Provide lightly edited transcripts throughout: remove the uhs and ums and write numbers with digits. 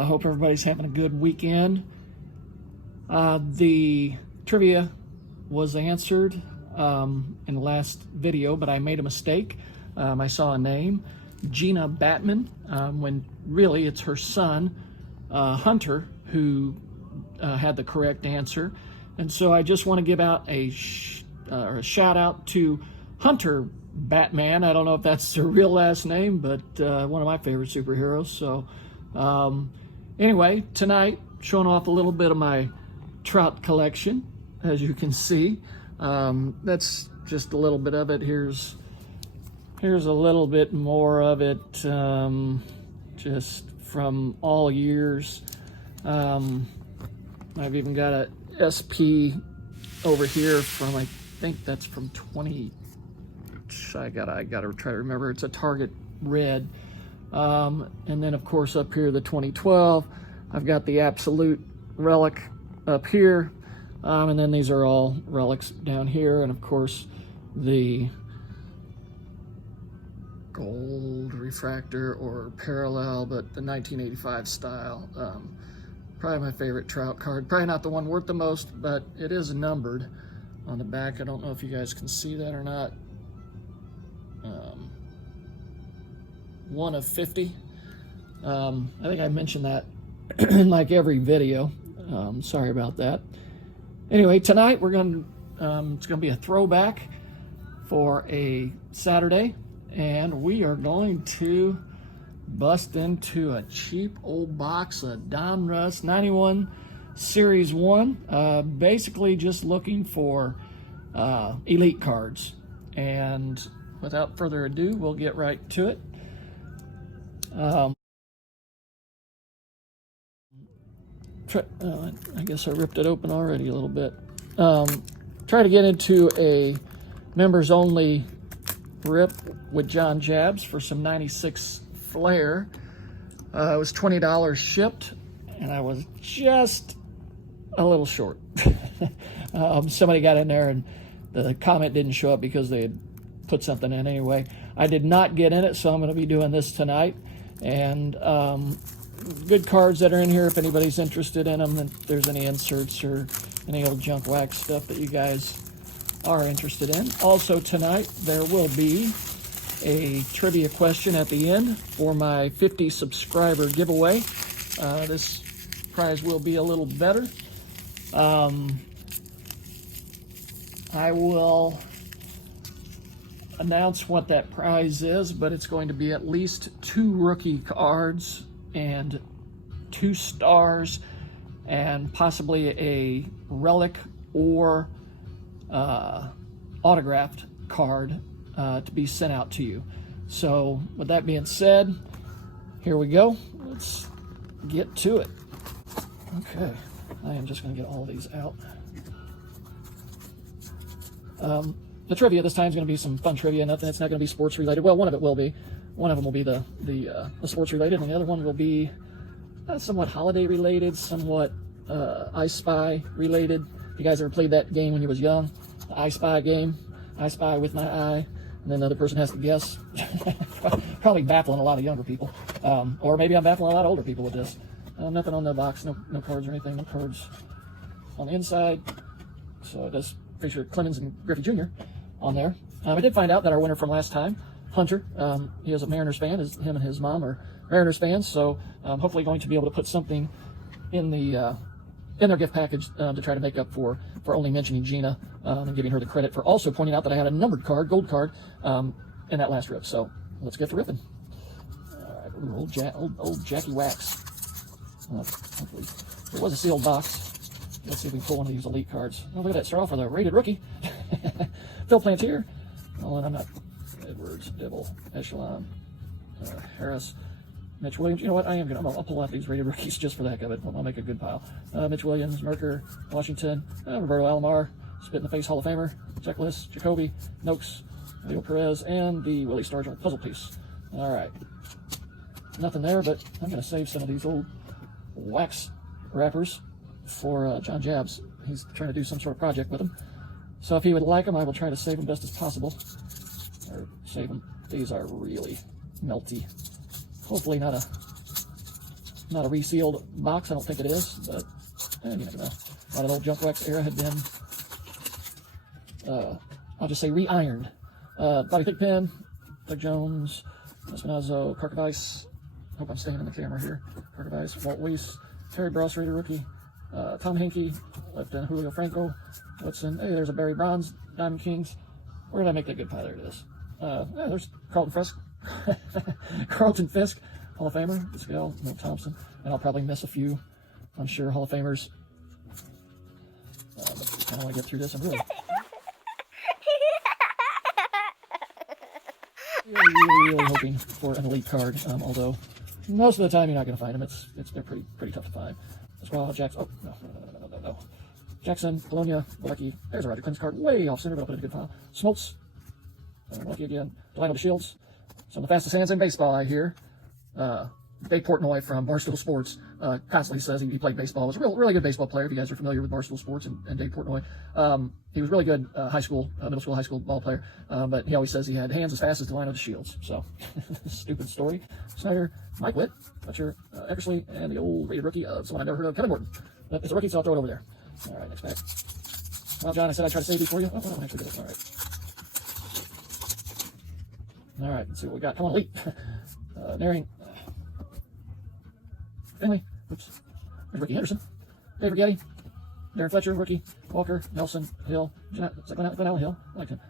I hope everybody's having a good weekend. The trivia was answered in the last video, but I made a mistake. I saw a name, Gina Batman, when really it's her son, Hunter, who had the correct answer. And so I just want to give out a shout out to Hunter Batman. I don't know if that's their real last name, but one of my favorite superheroes. So anyway, tonight, showing off a little bit of my trout collection, as you can see. That's just a little bit of it. Here's a little bit more of it, just from all years. I've even got a SP over here from, I think that's from 20, I gotta try to remember, it's a Target red. And then of course up here, the 2012, I've got the Absolute Relic up here. And then these are all relics down here. And of course the gold refractor or parallel, but the 1985 style. Probably my favorite trout card. Probably not the one worth the most, but it is numbered on the back. I don't know if you guys can see that or not. 1 of 50. I think I mentioned that in like every video. Sorry about that. Anyway, tonight we're going to, it's going to be a throwback for a Saturday, and we are going to bust into a cheap old box of Donruss 91 Series 1. Basically just looking for elite cards. And without further ado, we'll get right to it. I guess I ripped it open already a little bit. Try to get into a members only rip with John Jabs for some 96 Flair. It was $20 shipped, and I was just a little short. Somebody got in there and the comment didn't show up because they had put something in anyway. I did not get in it, so I'm going to be doing this tonight. And good cards that are in here if anybody's interested in them, if there's any inserts or any old junk wax stuff that you guys are interested in. Also tonight there will be a trivia question at the end for my 50 subscriber giveaway. This prize will be a little better. I will announce what that prize is, but it's going to be at least 2 rookie cards and 2 stars and possibly a relic or autographed card to be sent out to you. So with that being said, here we go. Let's get to it. Okay, I am just going to get all these out. The trivia this time is going to be some fun trivia. Nothing. It's not going to be sports related. Well, one of it will be. One of them will be the sports related, and the other one will be somewhat holiday related, somewhat I Spy related. If you guys ever played that game when you was young, the I Spy game, I Spy with my eye, and then the other person has to guess. Probably baffling a lot of younger people, or maybe I'm baffling a lot of older people with this. Nothing on the box, no cards or anything, no cards on the inside. So it does feature Clemens and Griffey Jr. on there. I did find out that our winner from last time, Hunter, he is a Mariners fan. Him and his mom are Mariners fans, so hopefully going to be able to put something in their gift package to try to make up for only mentioning Gina and giving her the credit for also pointing out that I had a numbered card, gold card, in that last rip. So let's get to ripping. All right, old Jackie Wax. Hopefully it was a sealed box. Let's see if we can pull one of these elite cards. Oh, look at that. Start off with a rated rookie. Phil Plantier. Oh, and I'm not. Edwards, Dibble, Echelon, Harris, Mitch Williams. You know what? I'll pull out these rated rookies just for the heck of it. I'll make a good pile. Mitch Williams, Merker, Washington, Roberto Alomar, Spit in the Face Hall of Famer, Checklist, Jacoby, Noakes, Leo Perez, and the Willie Stargell puzzle piece. All right. Nothing there, but I'm going to save some of these old wax wrappers for John Jabs. He's trying to do some sort of project with them. So if he would like them, I will try to save them best as possible. Or save them. These are really melty. Hopefully not a Not a resealed box, I don't think it is, but you never know. A lot of old junk wax era had been, I'll just say re-ironed. Bobby Thigpen, Doug Jones, Espinazo, Carcavice. Hope I'm staying in the camera here. Carcavice, Walt Weiss, Terry Bross, Raider rookie, Tom Hankey, left in Julio Franco, Woodson. Hey, there's a Barry Bonds, Diamond Kings. Where did I make that good pie? There it is. There's Carlton Fisk, Hall of Famer, Scale, Milt Thompson, and I'll probably miss a few, I'm sure, Hall of Famers. But I kind of want to get through this. I'm really hoping for an elite card, although most of the time you're not going to find them. They're pretty tough to find. Squaw, Jackson. Oh, no. Jackson, Bologna, Lucky. There's a Roger Clemens card, way off center, but I'll put it in a good pile. Smoltz, Lucky again. Delano DeShields. Some of the fastest hands in baseball, I hear. Dave Portnoy from Barstool Sports constantly says he played baseball. Was a really good baseball player. If you guys are familiar with Barstool Sports and Dave Portnoy, he was really good middle school, high school ball player. But he always says he had hands as fast as Delano DeShields. So stupid story. Snyder, Mike Witt, Fletcher, Eckersley, and the old rated rookie of someone I've never heard of, Kevin Morton. It's a rookie, so I'll throw it over there. All right, next pack. Well, John, I said I'd try to save these for you. Oh, I actually did it. All right. All right, let's see what we got. Come on, elite. Narrating. Finley. Oops. There's Ricky Henderson. Dave Getty. Darren Fletcher, rookie. Walker, Nelson, Hill. It's like Glenn Allen Hill. I like him.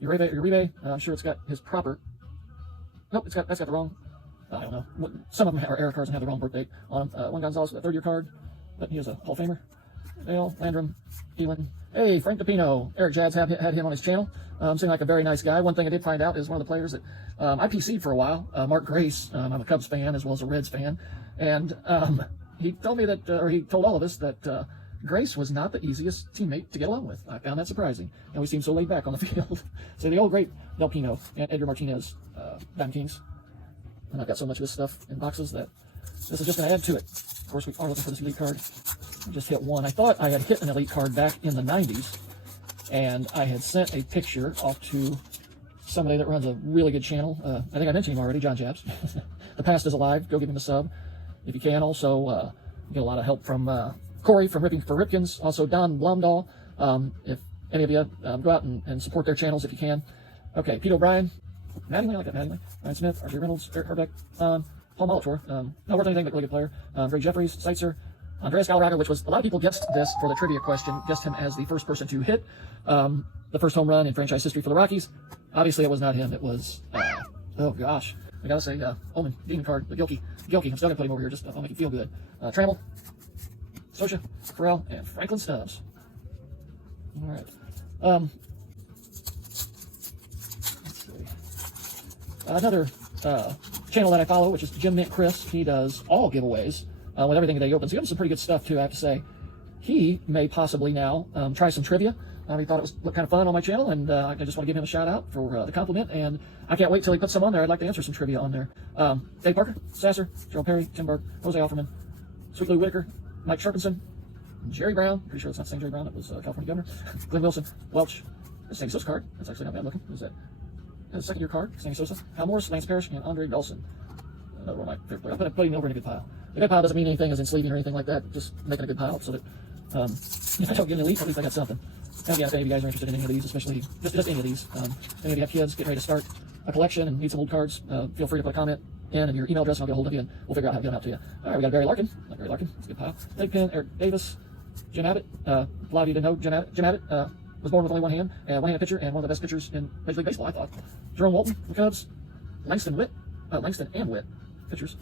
Uribe. I'm sure it's got his proper. Nope, that's got the wrong. I don't know. Some of them are error cards and have the wrong birth date on them. Juan Gonzalez, a third-year card, but he was a Hall of Famer. Dale, Landrum, Elin. Hey, Frank DePino. Eric Jads had him on his channel. Seemed like a very nice guy. One thing I did find out is one of the players that I PC'd for a while, Mark Grace. I'm a Cubs fan as well as a Reds fan. And he told me that, or he told all of us that Grace was not the easiest teammate to get along with. I found that surprising. And we seemed so laid back on the field. So the old great Del Pino and Edgar Martinez, Diamond Kings. And I've got so much of this stuff in boxes that this is just going to add to it. Of course, we are looking for this elite card. I just hit one. I thought I had hit an elite card back in the 90s. And I had sent a picture off to somebody that runs a really good channel. I think I mentioned him already, John Jabs. The past is alive. Go give him a sub if you can. Also, get a lot of help from Corey from Ripping for Ripkins. Also, Don Blomdahl. If any of you go out and support their channels if you can. Okay, Pete O'Brien. Mattingly, I like that Mattingly. Ryan Smith, R.J. Reynolds, Eric Herbeck, Paul Molitor. Not worth anything, but really good player. Greg Jeffries, Seitzer, Andreas Galarraga, which was, a lot of people guessed this for the trivia question, guessed him as the first person to hit the first home run in franchise history for the Rockies. Obviously, it was not him. It was, oh gosh, I gotta say, Omen, Demon card, the Gilkey. I'm still gonna put him over here, just I'll make you feel good. Trammell, Sosha, Farrell, and Franklin Stubbs. All right. Let's see. Another channel that I follow, which is Jim Mint Chris. He does all giveaways with everything that he opens. He opens some pretty good stuff too, I have to say. He may possibly now try some trivia. He thought it looked kind of fun on my channel, and I just want to give him a shout out for the compliment. And I can't wait till he puts some on there. I'd like to answer some trivia on there. Dave Parker, Sasser, Gerald Perry, Tim Burke, Jose Offerman, Sweet Lou Whitaker, Mike Sharpenson, Jerry Brown. Pretty sure it's not the same Jerry Brown. It was California Governor. Glenn Wilson, Welch. That's Sammy Sosa card. That's actually not bad looking. Is that? That's a second-year card. Sammy Sosa, Hal Morris, Lance Parrish, and Andre Dawson. Another one of my favorite players. I'm putting him over in a good pile. A good pile doesn't mean anything as in sleeving or anything like that. Just making a good pile so that if I don't get an elite, at least I got something. And again, if any of you guys are interested in any of these, especially just any of these, if any of you have kids getting ready to start a collection and need some old cards, feel free to put a comment in and your email address, and I'll get a hold of you, and we'll figure out how to get them out to you. All right, we got Barry Larkin. Like Barry Larkin, it's a good pile. Dave Penn, Eric Davis, Jim Abbott. A lot of you didn't know Jim Abbott was born with only one hand, and one-handed pitcher, and one of the best pitchers in Major League Baseball, I thought. Jerome Walton, the Cubs. Langston and Witt, pitchers.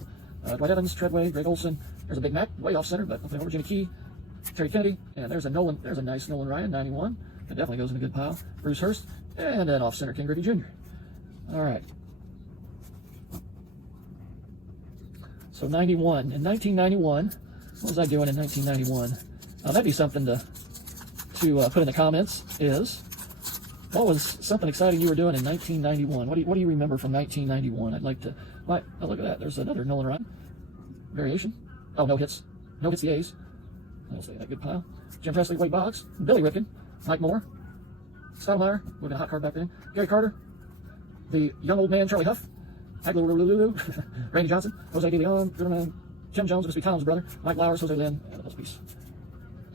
Dwight Evans, Treadway, Greg Olson. There's a Big Mac, way off center, but I'll over Jimmy Key, Terry Kennedy, and there's a nice Nolan Ryan, 91. That definitely goes in a good pile. Bruce Hurst, and then off center, Ken Griffey Jr. All right. So 91. In 1991, what was I doing in 1991? That'd be something to put in the comments. What was something exciting you were doing in 1991? What do you remember from 1991? I'd like to. Oh, look at that. There's another Nolan Ryan variation. Oh, no hits. No hits the A's. I'll say that good pile. Jim Presley, Wade Boggs, Billy Ripken, Mike Moore, Stoudemire, with a hot card back then. Gary Carter, the young old man Charlie Huff, Randy Johnson, Jose De Leon, Tim Jones, must be Tom's brother. Mike Lowers, Jose Lynn, and the piece.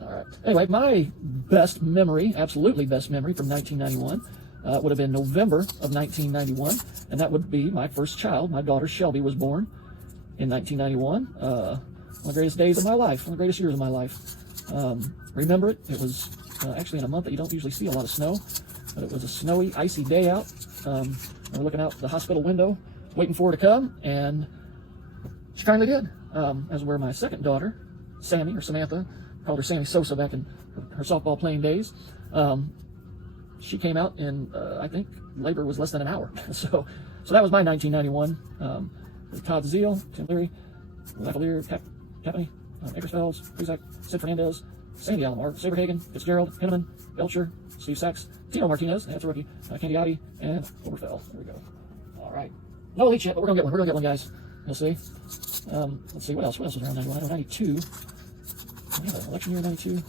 All right. Anyway, my best memory, absolutely best memory from 1991, would have been November of 1991, and that would be my first child. My daughter Shelby was born in 1991. One of the greatest days of my life, one of the greatest years of my life. Remember it? It was actually in a month that you don't usually see a lot of snow, but it was a snowy, icy day out. We're looking out the hospital window, waiting for her to come, and she finally did. As were my second daughter, Sammy, or Samantha, called her Sammy Sosa back in her softball playing days. She came out in, I think, labor was less than an hour. So that was my 1991. Todd Zeal, Tim Leary, Lavalier, Capney, Acresfelds, Cusack, Sid Fernandez, Sandy Alomar, Saberhagen, Fitzgerald, Hinneman, Belcher, Steve Sachs, Tino Martinez, that's a rookie, Candiotti, and Oberfell. There we go. All right. No elite yet, but we're going to get one. We're going to get one, guys. You'll see. Let's see, what else? What else was around 91? 92. We had an election year in 92.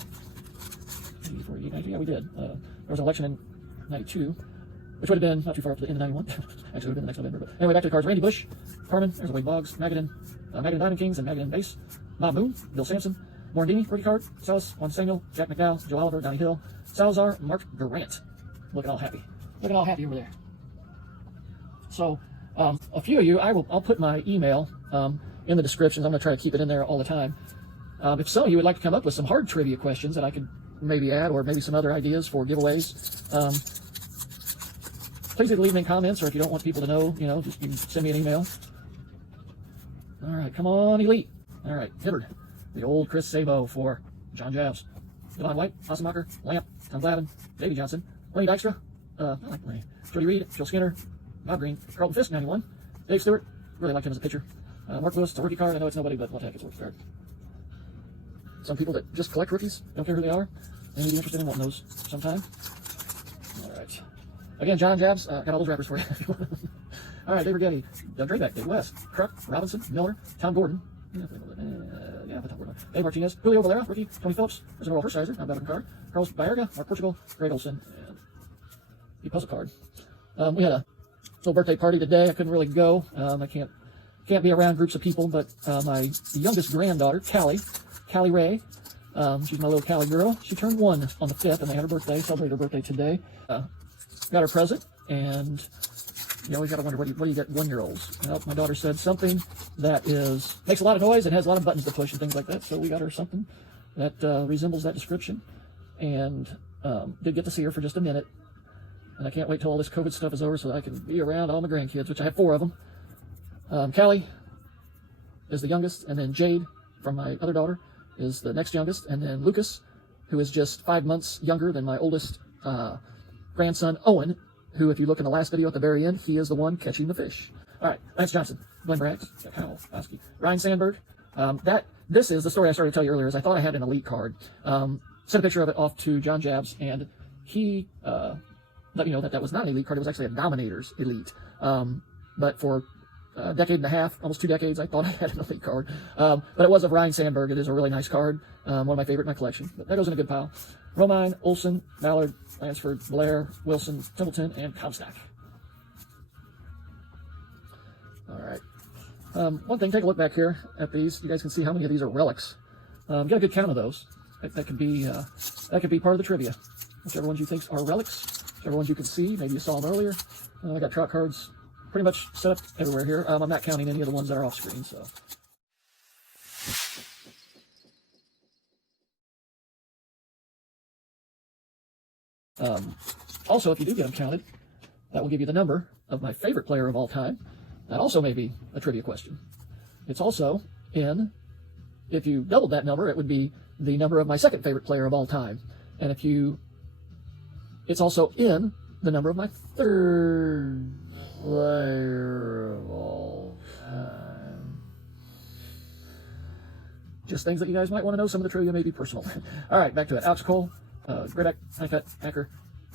84, 92. Yeah, we did. There was an election in 92, which would have been not too far up to the end of 91. Actually, it would have been the next November. But anyway, back to the cards. Randy Bush, Carmen, there's a Wade Boggs, Magadan, Diamond Kings, and Magadan Base, Bob Moon, Bill Sampson, Morandini, rookie card, Salas, Juan Samuel, Jack McDowell, Joe Oliver, Donnie Hill, Salazar, Mark Durant. Looking all happy. Looking all happy over there. So, a few of you, I'll put my email in the descriptions. I'm going to try to keep it in there all the time. If some of you would like to come up with some hard trivia questions that I could maybe add, or maybe some other ideas for giveaways, please either leave them in comments, or if you don't want people to know, just you can send me an email. All right, come on, Elite. All right, Hibbard, the old Chris Sabo for John Jabs, Devon White, Hasenmacher, Lamp, Tom Glavin, Davey Johnson, Lenny Dykstra, I like Lenny, Jody Reed, Phil Skinner, Bob Green, Carlton Fisk, 91, Dave Stewart, really liked him as a pitcher, Mark Lewis, it's a rookie card. I know it's nobody, but what the heck, it's a rookie card. Some people that just collect rookies, don't care who they are, they may be interested in wanting those sometime. All right. Again, John Jabs, got all those rappers for you. All right, Dave Rigetti, Doug Drayback, Dave West, Kruk, Robinson, Miller, Tom Gordon, Tom Gordon, Dave Martinez, Julio Valera, rookie, Tony Phillips, there's a Roll Hershiser, not bad card, Carlos Baerga, Mark Portugal, Greg Olson, and the puzzle card. We had a little birthday party today. I couldn't really go. I can't be around groups of people, but my youngest granddaughter, Callie Ray, she's my little Callie girl. She turned 1 on the 5th, and they had her birthday, celebrated her birthday today. Got her present, and you always got to wonder, what do you get 1-year-olds? Well, my daughter said something that makes a lot of noise and has a lot of buttons to push and things like that, so we got her something that resembles that description, and did get to see her for just a minute, and I can't wait till all this COVID stuff is over so that I can be around all my grandkids, which I have 4 of them. Callie is the youngest, and then Jade, from my other daughter, is the next youngest, and then Lucas, who is just 5 months younger than my oldest grandson, Owen, who, if you look in the last video at the very end, he is the one catching the fish. All right, Lance Johnson, Glenn Braggs, Kyle Oskey, Ryan Sandberg. This is the story I started to tell you earlier, is I thought I had an elite card. Sent a picture of it off to John Jabs, and he let me know that was not an elite card. It was actually a Dominator's elite. But for a decade and a half, almost 2 decades, I thought I had an elite card. But it was of Ryan Sandberg. It is a really nice card. One of my favorite in my collection. But that goes in a good pile. Romine, Olson, Mallard, Lansford, Blair, Wilson, Templeton, and Comstock. All right. One thing, take a look back here at these. You guys can see how many of these are relics. Get a good count of those. That could be part of the trivia. Whichever ones you think are relics, whichever ones you can see. Maybe you saw them earlier. I got trout cards pretty much set up everywhere here. I'm not counting any of the ones that are off screen, so. Also, if you do get them counted, that will give you the number of my favorite player of all time. That also may be a trivia question. It's also if you doubled that number, it would be the number of my second favorite player of all time. And it's also in the number of my third player of all time. Just things that you guys might want to know. Some of the trivia may be personal. All right, back to it. Alex Cole, Grayback, Honeycutt, Hacker,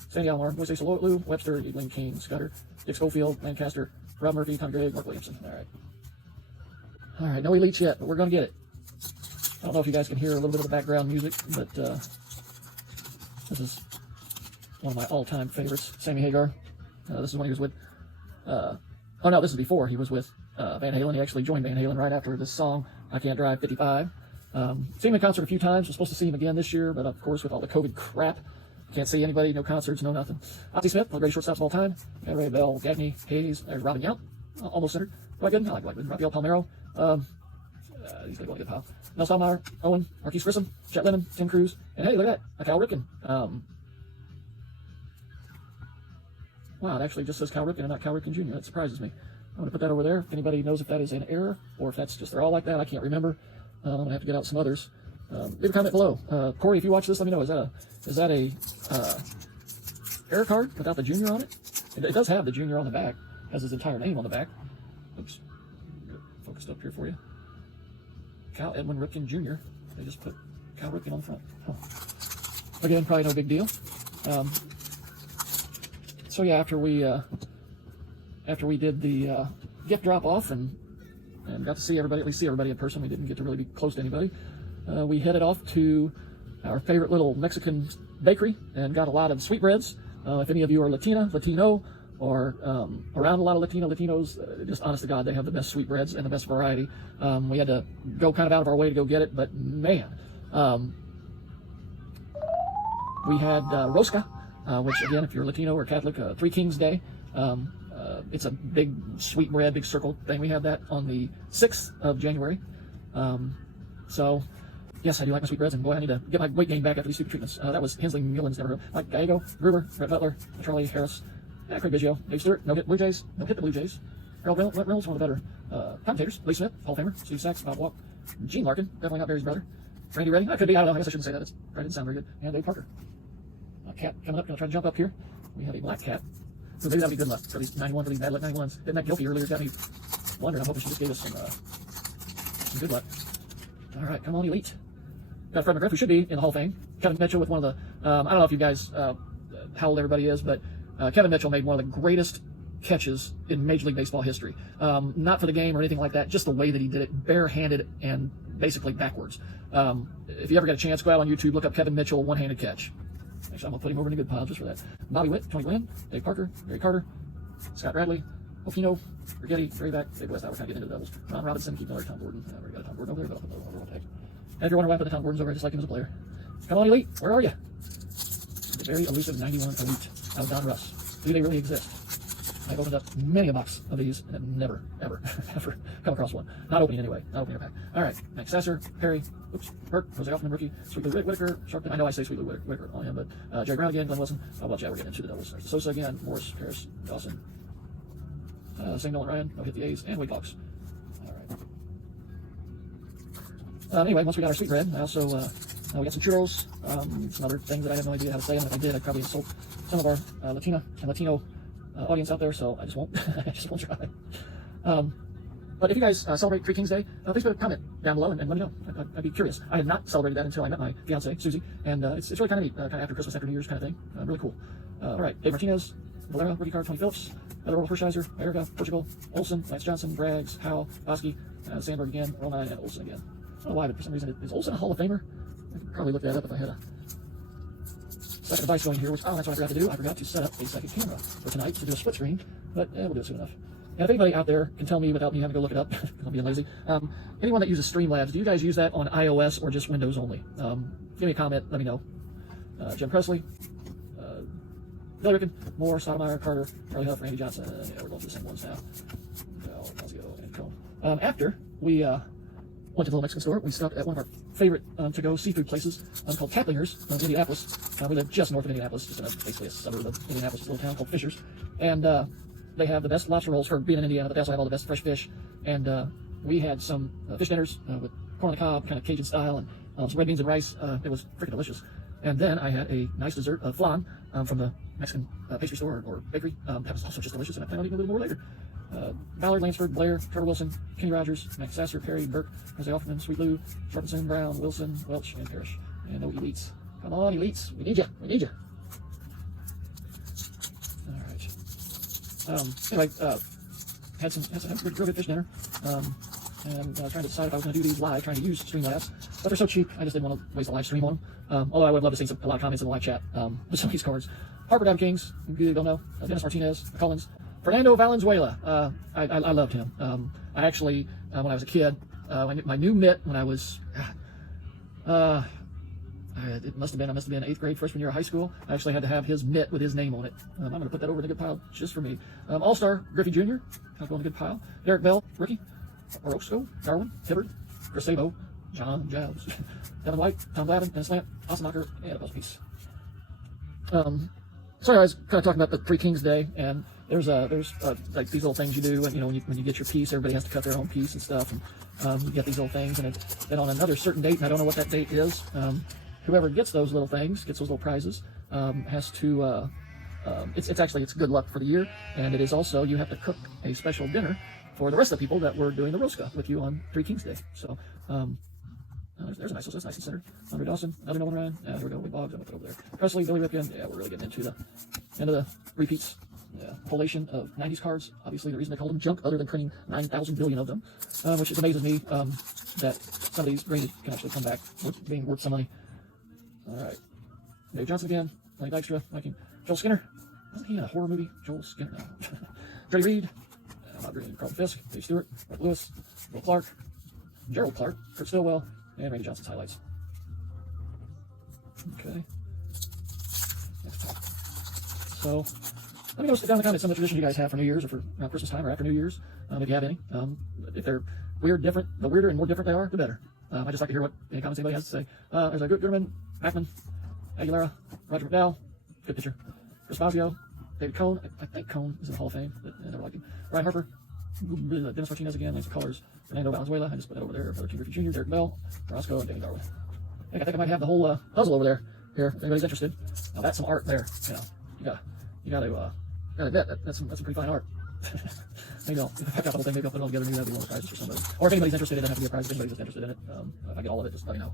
Sandy Alomar, Moise Lou, Webster, Eagling, King, Scudder, Dick Schofield, Lancaster, Rob Murphy, Tom Gregg, Mark Williamson. All right, no elites yet, but we're going to get it. I don't know if you guys can hear a little bit of the background music, but this is one of my all-time favorites, Sammy Hagar. This is when he was with, oh no, this is before he was with Van Halen. He actually joined Van Halen right after this song I can't drive 55. Seen him in concert a few times. We're supposed to see him again this year, but of course with all the COVID crap, can't see anybody, no concerts, no nothing. Ozzie Smith, one of the greatest shortstops of all time. Ray Bell, Gagne, Hayes, there's Robin Yount, almost centered. Quite good. I like Whiteman. Rafael Palmeiro. He's going to get a good pile. Mel Stoudemire, Owen, Marquise Grissom, Chet Lemon, Tim Cruz, and hey, look at that, Cal Ripken. Wow, it actually just says Cal Ripken and not Cal Ripken Jr. That surprises me. I'm going to put that over there. If anybody knows if that is an error or if that's just they're all like that, I can't remember. I'm going to have to get out some others. Leave a comment below. Corey, if you watch this, let me know. Is that a error card without the junior on it? It does have the junior on the back. Has his entire name on the back. Oops. Focused up here for you. Cal Edwin Ripken Jr. They just put Cal Ripken on the front. Huh. Again, probably no big deal. So yeah, after we did the gift drop off and got to see everybody, at least see everybody in person. We didn't get to really be close to anybody. We headed off to our favorite little Mexican bakery and got a lot of sweetbreads. If any of you are Latino, or around a lot of Latinos, just honest to God, they have the best sweetbreads and the best variety. We had to go kind of out of our way to go get it, but man, we had rosca, which again, if you're Latino or Catholic, Three Kings Day. It's a big sweetbread, big circle thing. We have that on the 6th of January. So, yes, I do like my sweetbreads, and boy, I need to get my weight gain back after these stupid treatments. That was Hensley, Mullins, never heard. Mike Gallego, Gruber, Brett Butler, Charlie Harris, Craig Biggio, Dave Stewart, no hit Blue Jays, no hit the Blue Jays. Harold Reynolds, one of the better commentators. Lee Smith, Hall of Famer, Steve Sachs, Bob Walk, Gene Larkin, definitely not Barry's brother. Randy Reddy, that could be, I don't know, I guess I shouldn't say that. That didn't sound very good. And Dave Parker. A cat coming up, gonna try to jump up here. We have a black cat. So maybe that'll be good luck for these 91, for these bad luck 91s. Didn't that Gilfie earlier got me wondering? I'm hoping she just gave us some good luck. All right, come on, Elite. Got Fred McGriff, who should be in the Hall of Fame. Kevin Mitchell with one of the, I don't know if you guys, how old everybody is, but Kevin Mitchell made one of the greatest catches in Major League Baseball history. Not for the game or anything like that, just the way that he did it, barehanded and basically backwards. If you ever get a chance, go out on YouTube, look up Kevin Mitchell, one-handed catch. Actually, I'm going to put him over in a good pile just for that. Bobby Witt, Tony Gwynn, Dave Parker, Gary Carter, Scott Bradley, Ofino, Rigetti, Ray Back, Dave West. We're kind of getting into the doubles. Ron Robinson, Keith Miller, Tom Gordon. I've already got a Tom Gordon over there, but I'll put the overall tag. And if you're wondering why I put the Tom Gordons over, I just like him as a player. Come on, Elite. Where are you? The very elusive 91 Elite out of Don Russ. Do they really exist? I've opened up many a box of these and have never, ever, ever come across one. Not opening anyway. Not opening a pack. All right. Max Sasser, Perry, Burt, Jose Hoffman, rookie, Sweet Lou Whitaker, Sharpton. I know I say Sweet Lou Whitaker on him, but Jerry Brown again, Glenn Wilson. How about you? We're getting into the doubles. There's Sosa again, Morris, Harris, Dawson, St. Nolan Ryan, no hit the A's, and Wade Boggs. All right. Anyway, once we got our sweetbread, I also we got some churros, some other things that I have no idea how to say, and if I did, I'd probably insult some of our Latina and Latino audience out there, so I just won't. I just won't try. But if you guys celebrate Three Kings Day, please put a comment down below and let me know. I'd be curious. I had not celebrated that until I met my fiance, Susie, and it's really kind of neat, kind of after Christmas, after New Year's kind of thing. Really cool. All right, Dave Martinez, Valera, rookie card, Tony Phillips, Heather World Hershiser, America, Portugal, Olsen, Lance Johnson, Braggs, Howe, Oski, Sandberg again, Roll 9, and Olsen again. I don't know why, but for some reason, is Olsen a Hall of Famer? I could probably look that up if I had a second device going here, which, that's what I forgot to do. I forgot to set up a second camera for tonight to do a split screen, but we'll do it soon enough. And if anybody out there can tell me without me having to go look it up, I'm being lazy, anyone that uses Streamlabs, do you guys use that on iOS or just Windows only? Give me a comment, let me know. Jim Presley, Billy Ricken, Moore, Sotomayor, Carter, Charlie Huff, Randy Johnson. Yeah, we're going through the same ones now. Fazio, and Cone. After we went to the little Mexican store, we stopped at one of our favorite to-go seafood places called Kaplinger's in Indianapolis. We live just north of Indianapolis, just in basically a suburb of Indianapolis, a little town called Fishers. And they have the best lobster rolls for being in Indiana, but they also have all the best fresh fish. And we had some fish dinners with corn on the cob, kind of Cajun style, and some red beans and rice. It was freaking delicious. And then I had a nice dessert of flan from the Mexican pastry store or bakery. That was also just delicious, and I plan on eating a little more later. Ballard, Lansford, Blair, Trevor Wilson, Kenny Rogers, Max Sasser, Perry, Burke, Jose Offerman, Sweet Lou, Sharpenson, Brown, Wilson, Welch, and Parrish. And no Elites. Come on, Elites. We need you. We need you. All right. Anyway, had some real good fish dinner. And trying to decide if I was going to do these live, trying to use Streamlabs. But they're so cheap, I just didn't want to waste a live stream on them. Although I would love to see a lot of comments in the live chat with some of these cards. Harper Down Kings, you don't know. Dennis Martinez, Collins. Fernando Valenzuela. I loved him. I actually, when I was a kid, my new mitt when I was, it must have been, I must have been 8th grade, freshman year of high school. I actually had to have his mitt with his name on it. I'm going to put that over in a good pile just for me. All-Star, Griffey Jr., I'll go in a good pile. Derek Bell, rookie. Orozco, Darwin, Hibbert, Chris Sabo, John Giles, Devin White, Tom Glavine, Dennis Lamp, Austin Knocker, and a buzz piece. Sorry, I was kind of talking about the Three Kings Day, and there's like these little things you do, and when you get your piece, everybody has to cut their own piece and stuff, and you get these little things, and then on another certain date, and I don't know what that date is, whoever gets those little things, gets those little prizes, has to, it's good luck for the year, and it is also, you have to cook a special dinner for the rest of the people that were doing the Rosca with you on Three Kings Day. So, there's a nice, that's nice and centered. Andre Dawson, another Nolan Ryan. Here we go. Lee Boggs, I'm gonna put over there. Presley, Billy Ripken. Yeah, we're really getting into the end of the repeats. Yeah, collation of 90s cards. Obviously, the reason they called them junk, other than printing 9,000 billion of them, which amazes me that some of these graded can actually come back being worth some money. All right, Dave Johnson again. Mike Dykstra, liking Joel Skinner. Wasn't he in a horror movie? Joel Skinner. No. Freddie Reed. Bob Green, Carlton Fisk, Dave Stewart, Mark Lewis, Will Clark, Gerald Clark, Kurt Stillwell, and Randy Johnson's highlights. Okay. Next time. So, let me know down in the comments some of the traditions you guys have for New Year's or for Christmas time or after New Year's, if you have any. If they're weird, different, the weirder and more different they are, the better. I just like to hear what any comments anybody has to say. There's a Goodman, Backman, Aguilera, Roger McDowell, good pitcher, Chris Fazio, David Cohn, I think Cohn is in the Hall of Fame, but I never liked him. Ryan Harper, Dennis Martinez again, thanks for colors. Fernando Valenzuela, I just put that over there. Brother King Griffey Jr., Derek Bell, Roscoe, and Danny Darwin. I think I might have the whole puzzle over there. Here, if anybody's interested. Now that's some art there. You gotta admit that's some pretty fine art. Maybe I'll pack out the whole thing. Maybe I'll put it all together. Maybe that'll be one of the prizes for somebody. Or if anybody's interested, it doesn't have to be a prize. If anybody's just interested in it, if I get all of it, just let me know.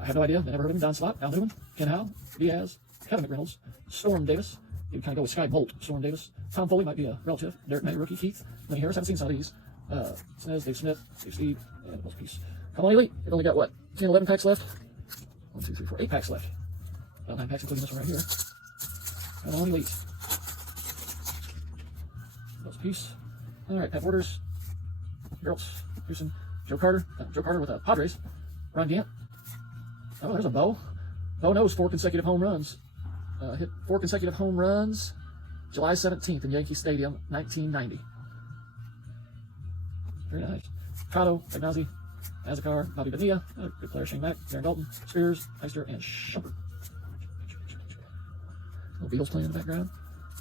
I have no idea. I never heard of him. Don Slott, Al Newman, Ken Howe, Diaz, Kevin McReynolds, Storm Davis. You kind of go with Sky Bolt, Storm Davis. Tom Foley might be a relative. Derek May, rookie. Keith, Lenny Harris. Haven't seen some of these. Snez, Dave Smith, Dave Steve, and a piece. Come on, Elite. We've only got what? 10, 11 packs left. 1, 2, 3, 4, 8 packs left. About 9 packs, including this one right here. Come on, Elite. Those piece. All right, Pat Borders, Geralt, Houston, Joe Carter with a Padres. Ron Gant. Oh, there's a Bo. Bo knows 4 consecutive home runs. Hit 4 consecutive home runs July 17th in Yankee Stadium, 1990. Very nice. Prado, Ignazi, Azakar, Bobby Bonilla, good player, Shane Mack, Darren Dalton, Spears, Heister, and Shumpert. Little Beatles playing in the background.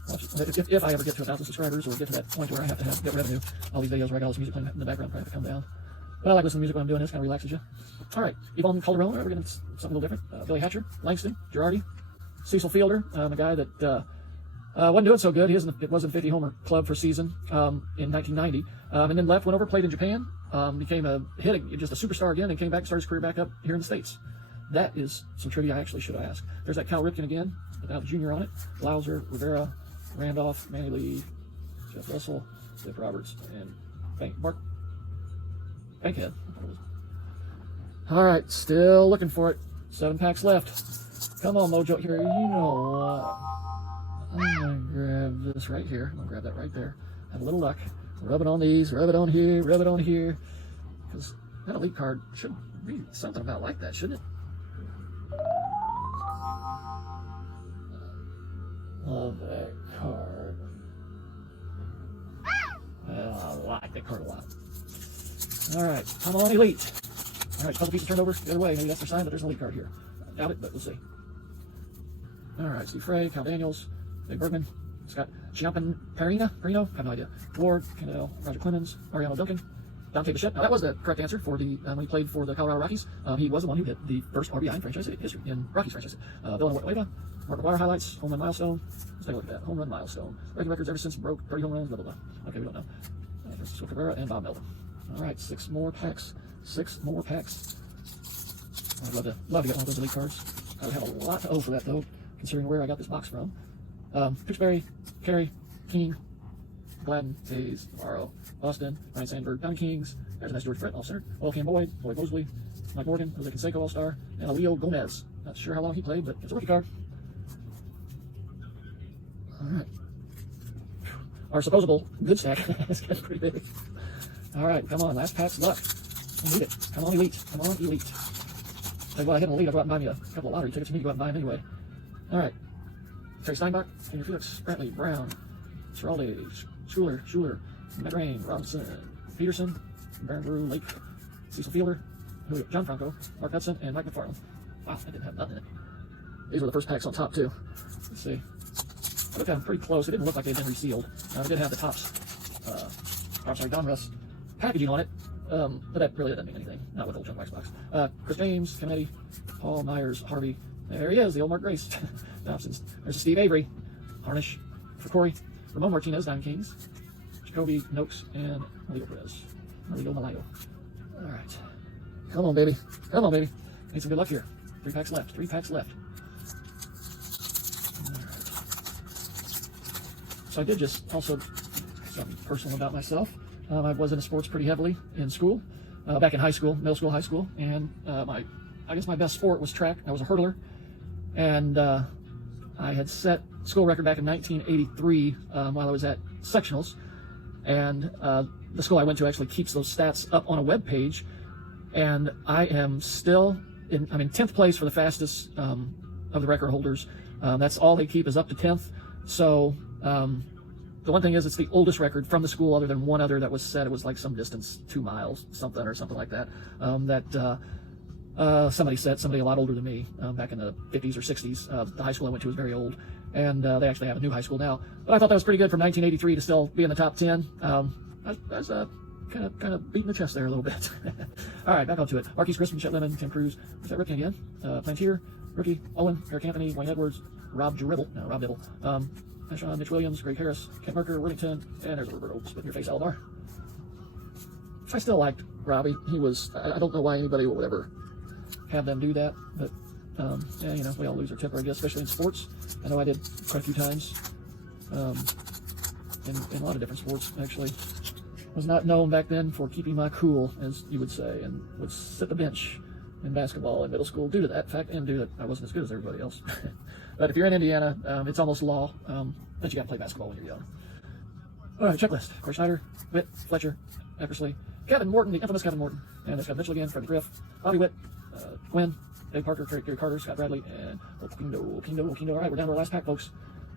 Watch it. If I ever get to 1,000 subscribers or get to that point where I have to get revenue, all these videos where I got all this music playing in the background probably have to come down. But I like listening to music when I'm doing this, kind of relaxes you. All right, Yvonne Calderon, we're getting something a little different. Billy Hatcher, Langston, Girardi, Cecil Fielder, a guy that wasn't doing so good. It wasn't the 50 homer club for season in 1990, and then left, went over, played in Japan, became a just a superstar again, and came back and started his career back up here in the States. That is some trivia I actually should ask. There's that Cal Ripken again, without Junior on it. Lauser, Rivera, Randolph, Manny Lee, Jeff Russell, Dick Roberts, and Bankhead. All right, still looking for it. 7 packs left. Come on, Mojo. Here, you know what? I'm gonna grab this right here. I'm gonna grab that right there. Have a little luck. Rub it on these. Rub it on here. Rub it on here. Because that elite card should be something about like that, shouldn't it? Love that card. I like that card a lot. All right, come on, elite. All right, a couple pieces turned over the other way. Maybe that's their sign, but there's an elite card here. I doubt it, but we'll see. All right, Steve Frey, Cal Daniels, Dave Bergman, Scott Perino, I have no idea. Ward, Cannell, Roger Clemens, Mariano Duncan, Dante Bichette. Now that was the correct answer for the when he played for the Colorado Rockies. He was the one who hit the first RBI in franchise history, in Rockies franchise. Villanueva, Mark McGuire highlights, home run milestone. Let's take a look at that. Home run milestone. Breaking records ever since broke 30 home runs, blah, blah, blah. Okay, we don't know. Francisco Cabrera and Bob Melvin. All right, 6 more packs. 6 more packs. I'd love to get one of those elite cards. I would have a lot to owe for that, though, considering where I got this box from. Pitchberry, Carey, King, Gladden, Hayes, Navarro, Boston, Ryan Sandberg, Diamond Kings. There's a nice George Brett, all-center. Oil Can Boyd, Boyd Mosley, Mike Morgan, Jose Canseco, all-star, and Leo Gomez. Not sure how long he played, but it's a rookie card. All right. Our supposable good stack is getting pretty big. All right, come on, last pack's luck. I need it. Come on, Elite. Come on, Elite. Tell you what, I hit an Elite. I'll go out and buy me a couple of lottery tickets. You need to go out and buy them anyway. All right. Terry Steinbach, Henry Felix, Brantley, Brown, Schiraldi, Schuler, McRain, Robinson, Peterson, Baron Brew, Lake, Cecil Fielder, John Franco, Mark Hudson, and Mike McFarland. Wow, that didn't have nothing in it. These were the first packs on top, too. Let's see. I looked at them pretty close. It didn't look like they'd been resealed. They did have the tops, Donruss packaging on it, but that really doesn't mean anything. Not with Old Chunk Wax Box. Chris James, Kennedy, Paul Myers, Harvey. There he is, the old Mark Grace. There's Steve Avery, Harnish, for Corey, Ramon Martinez, Diamond Kings, Jacoby Noakes, and Malio Perez. Malio Malayo. All right. Come on, baby. Come on, baby. Need some good luck here. 3 packs left. 3 packs left. All right. So I did just also something personal about myself. I was into sports pretty heavily in school, back in high school, middle school, high school, and I guess my best sport was track. I was a hurdler, and I had set school record back in 1983 while I was at sectionals, and the school I went to actually keeps those stats up on a web page, and I am still I'm in 10th place for the fastest of the record holders. That's all they keep is up to 10th. So the one thing is, it's the oldest record from the school, other than one other that was set. It was like some distance, 2 miles, something like that. Somebody set, somebody a lot older than me, back in the 50s or 60s. The high school I went to was very old, and they actually have a new high school now. But I thought that was pretty good from 1983 to still be in the top 10. I was kind of beating the chest there a little bit. All right, back onto it. Marquise Grissom, Chet Lemon, Tim Cruz. Is that rookie again? Plantier, rookie, Owen, Eric Anthony, Wayne Edwards, Rob Dibble, Sean, Mitch Williams, Greg Harris, Kent Merker, Worthington, and there's Roberto Spit in your face, Alvar. I still liked Robbie. He was, I don't know why anybody would ever have them do that, but yeah, you know, we all lose our temper, I guess, especially in sports. I know I did quite a few times in a lot of different sports, actually. Was not known back then for keeping my cool, as you would say, and would sit the bench in basketball in middle school due to that fact, and due to that I wasn't as good as everybody else. But if you're in Indiana, it's almost law that you got to play basketball when you're young. All right, checklist. Corey Schneider, Witt, Fletcher, Eckersley, Kevin Morton, the infamous Kevin Morton, and there's Kevin Mitchell again, Freddie Griff, Bobby Witt, Quinn, Dave Parker, Gary Carter, Scott Bradley, and Okindo. All right, we're down to our last pack, folks.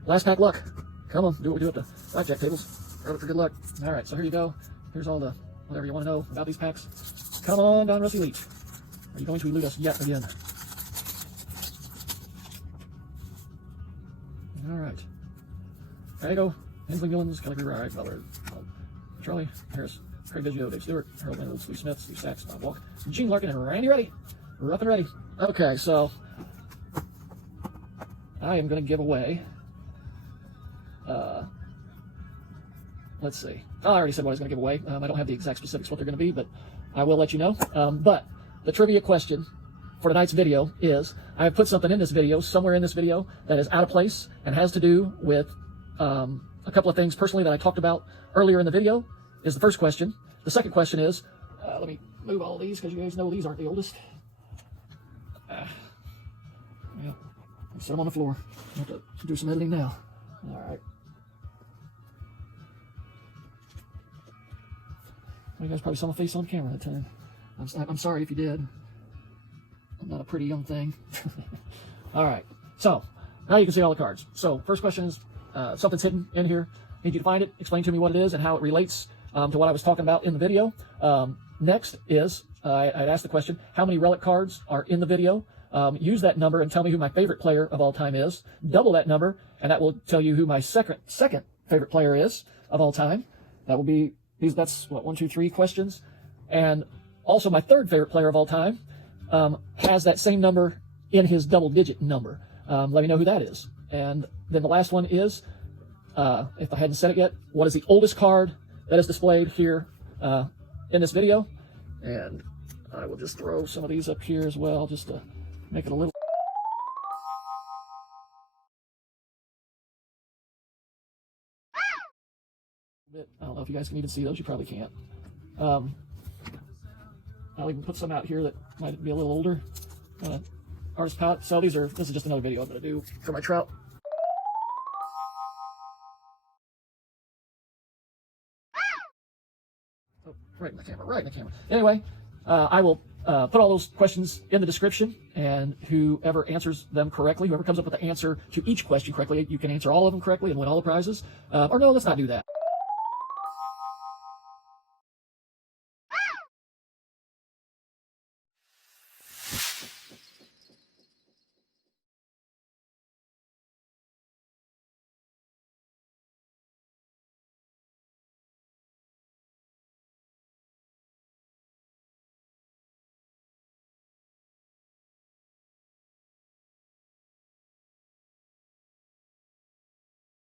Last pack luck. Come on, do what we do at the blackjack tables. Early for good luck. All right, so here you go. Here's all the whatever you want to know about these packs. Come on, Donruss Elite. Are you going to elude us yet again? All right. There you go. Hensley Gillens, Kelly Brewer, all right, Butler, Charlie Harris, Craig Biggio, Dave Stewart, Harold Reynolds, Steve Smith, Steve Sachs, Bob Walk, Gene Larkin, and Randy Ready. We're up and ready. Okay, so I am going to give away. Let's see. Oh, I already said what I was going to give away. I don't have the exact specifics what they're going to be, but I will let you know. But the trivia question for tonight's video is, I have put something in this video, somewhere in this video, that is out of place and has to do with a couple of things personally that I talked about earlier in the video, is the first question. The second question is, let me move all these because you guys know these aren't the oldest. Yeah, set them on the floor. I have to do some editing now. All right. You guys probably saw my face on camera that time. I'm sorry if you did. I'm not a pretty young thing. All right. So now you can see all the cards. So first question is, something's hidden in here. Need you to find it, explain to me what it is and how it relates to what I was talking about in the video. Next is, I'd asked the question, how many Relic cards are in the video? Use that number and tell me who my favorite player of all time is. Double that number, and that will tell you who my second favorite player is of all time. That will be that's what, 1, 2, 3 questions. And also my third favorite player of all time has that same number in his double-digit number. Let me know who that is. And then the last one is, if I hadn't said it yet, what is the oldest card that is displayed here in this video? And I will just throw some of these up here as well, just to make it a little... I don't know if you guys can even see those. You probably can't. I'll even put some out here that might be a little older. Artist palette. So this is just another video I'm going to do for my trout. Oh, right in the camera. Anyway, I will put all those questions in the description, and whoever answers them correctly, whoever comes up with the answer to each question correctly, you can answer all of them correctly and win all the prizes. Or no, let's not do that.